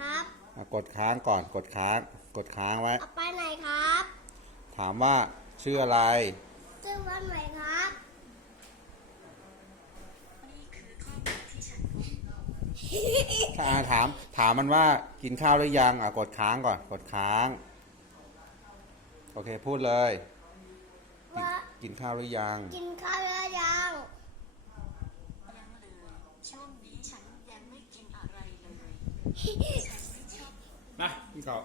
ครับอะกดค้างก่อนกดค้าง กดค้างไว้ เอาไปไหนครับถามว่าชื่ออะไร ชื่อวันไหนครับถ้าถามถามมันว่ากินข้าวหรือยังอะกดค้างก่อนกดค้าง โอเคพูดเลยว่ากินข้าวหรือยัง กินข้าวหรือยังยังเลยช่วงนี้ฉันยังไม่กินอะไรเลยนะ พี่เขา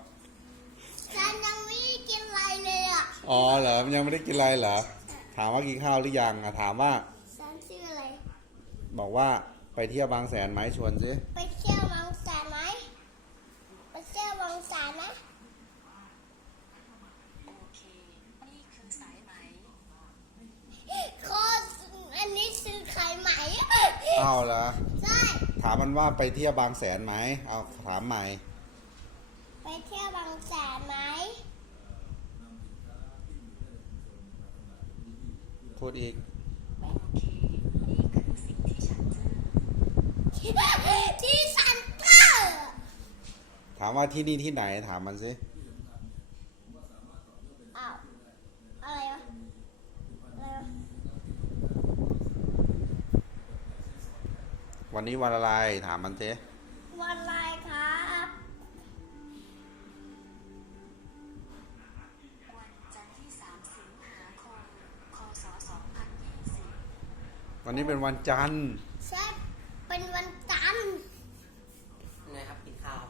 ฉันยังไม่ได้กินอะไรเลยอะอ๋อเหรอมันยังไม่ได้กินอะไรเหรอถามว่ากินข้าวหรือยังอะถามว่า ฉันชื่ออะไร บอกว่าไปเที่ยวบางแสนไหมชวนสิไปเที่ยวบางแสนไหมไปเที่ยวบางแสนนะโอเคนี่คือสายไหมโคตรอันนี้ซื้อไข่ไหมเอาเหรอ ใช่ ถามมันว่าไปเที่ยวบางแสนไหมเอาถามใหม่ ไปเที่ยวบางแสนไหมพูดอีกโอเคนี่คือสิ่งที่ฉันเจอที่ซันเตอร์ถามว่าที่นี่ที่ไหนถามมันสิ อ้าวอะไรวะอะไรวะวันนี้วันอะไรถามมันสิ วันนี้เป็นวันจันทร์ใช่เป็นวันจันทร์ไงครับกินข้าว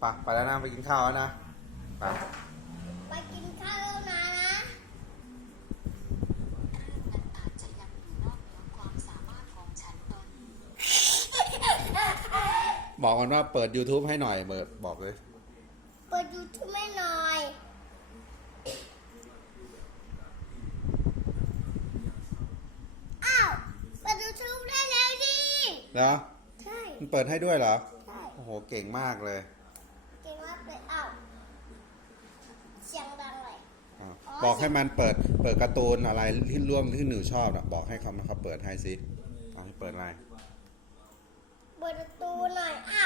ไปะไปแล้วนะไปกินข้าวแล้วนะไปไปกินข้าวแล้วนะนะเรื่องนั้นอาจจะยังอยู่นอกเหนือความสามารถของฉันตอนนี้บอกมันว่าเปิด YouTube ให้หน่อยเบิดบอกเลย เปิดยูทูบให้หน่อย อ้าวเปิดยูทูบได้แล้วดิ แล้วใช่ มันเปิดให้ด้วยเหรอ ใช่ โอ้โห เก่งมากเลยเก่งมากเลยอ้าวเสียงดังเลยอะบอกให้มันเปิด เปิดการ์ตูนอะไรที่ร่วมที่หนูชอบนะบอกให้เขาเขาเปิดให้สิเอาให้เปิดอะไร เปิดประตูหน่อยอ้าว